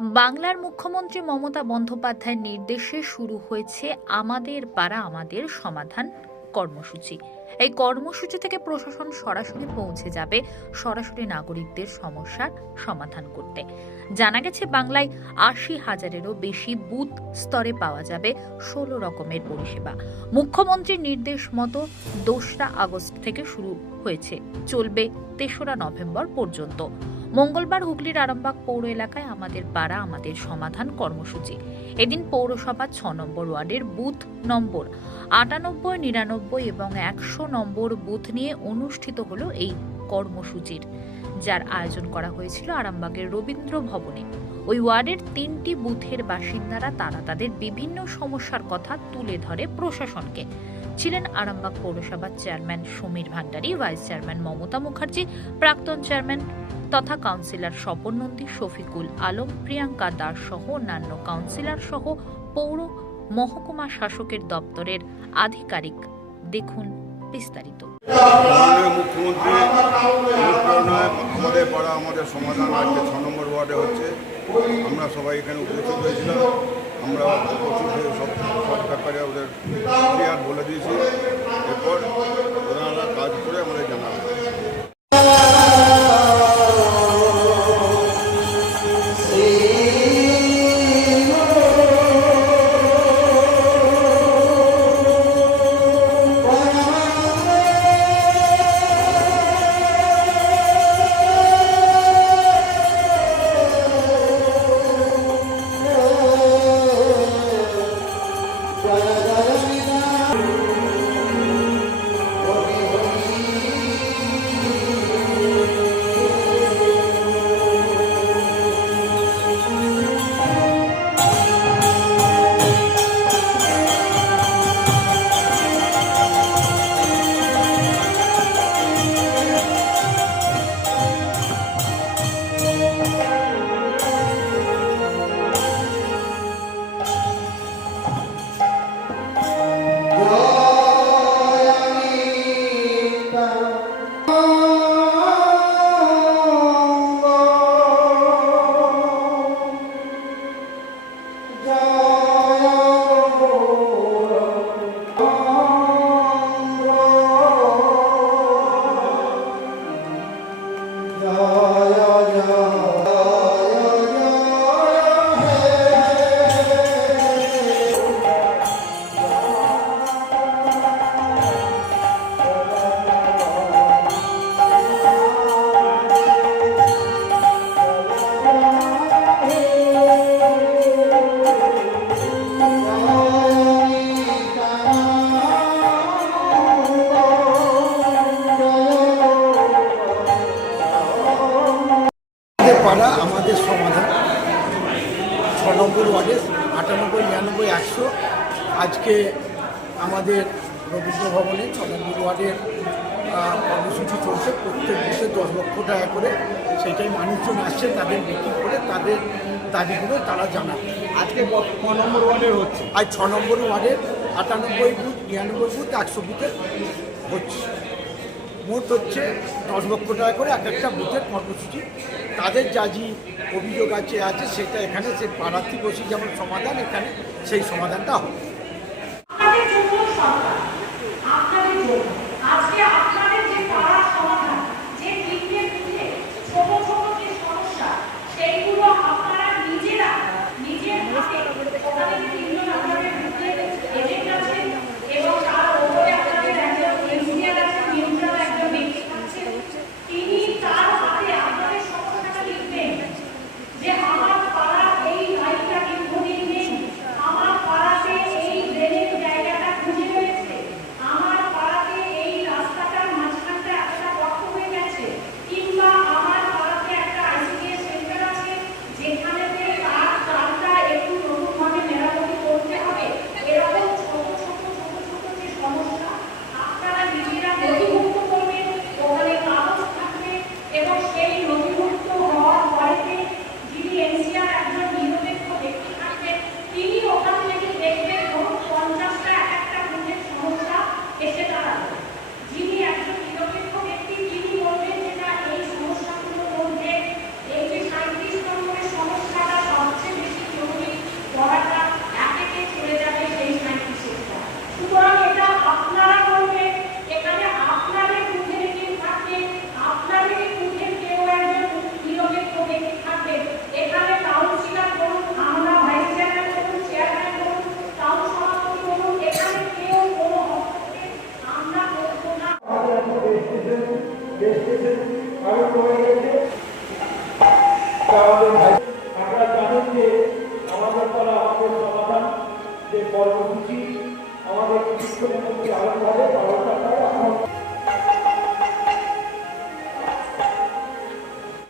বাংলার মুখ্যমন্ত্রী মমতা বন্দ্যোপাধ্যায়ের নির্দেশে শুরু হয়েছে আমাদের পাড়া, আমাদের সমাধান কর্মসূচি। এই কর্মসূচি থেকে প্রশাসন সরাসরি পৌঁছে যাবে সরাসরি নাগরিকদের সমস্যার সমাধান করতে। জানা গেছে, বাংলায় আশি হাজারেরও বেশি বুথ স্তরে পাওয়া যাবে ষোলো রকমের পরিষেবা। মুখ্যমন্ত্রীর নির্দেশ মতো দোসরা আগস্ট থেকে শুরু হয়েছে, চলবে তেসরা নভেম্বর পর্যন্ত। মঙ্গলবার হুগলির আরামবাগ পৌর এলাকায় আমাদের পাড়া, আমাদের সমাধান কর্মসূচি। এদিন পৌরসভা ছ নম্বর ওয়ার্ডের বুথ নম্বর, আটানব্বই, নিরানব্বই এবং একশো নম্বর বুথ নিয়ে অনুষ্ঠিত হলো এই কর্মসূচির, যার আয়োজন করা হয়েছিল আরামবাগের রবীন্দ্র ভবনে। ওই ওয়ার্ডের তিনটি বুথের বাসিন্দারা তারা তাদের বিভিন্ন সমস্যার কথা তুলে ধরে প্রশাসনকে। ছিলেন আরামবাগ পৌরসভার chairman Samir Bhandari, vice chairman Mamata Mukherjee, প্রাক্তন চেয়ারম্যান তথা কাউন্সিলর স্বপন নন্দী, শফিকুল আলম, প্রিয়াঙ্কা দাস সহ অন্যান্য কাউন্সিলর সহ পৌর মহকুমা শাসকের দপ্তরের আধিকারিক। দেখুন বিস্তারিত। আমরা সবাই এখানে উপস্থিত হয়েছিলাম। আমরা সব সব ব্যাপারে ওদের বলে দিয়েছি। এরপর ওনারা কাজ করে আমাদের জানাবে। Jaya Jaya আমাদের পাড়া আমাদের সমাধান। ছ নম্বর ওয়ার্ডে আটানব্বই নিরানব্বই একশো। আজকে আমাদের রবীন্দ্র ভবনে ছ নম্বর ওয়ার্ডের কর্মসূচি চলছে। প্রত্যেক বুথে দশ লক্ষ টাকা করে সেটাই মানুষজন আসছে তাদের মিটিং করে তাদের দাবিগুলো তারা জানাবে। আজকে ক নম্বর ওয়ার্ডের হচ্ছে? আর ছ নম্বর ওয়ার্ডের আটানব্বই বুথ নিরানব্বই বুথ একশো বুথে হচ্ছে। মোট হচ্ছে দশ লক্ষ টাকা করে এক একটা বুথের কর্মসূচি। তাদের যা যে অভিযোগ আছে আছে সেটা এখানে সে প্রার্থী বসে যেমন সমাধান, এখানে সেই সমাধানটা হবে। Deus tem sido algo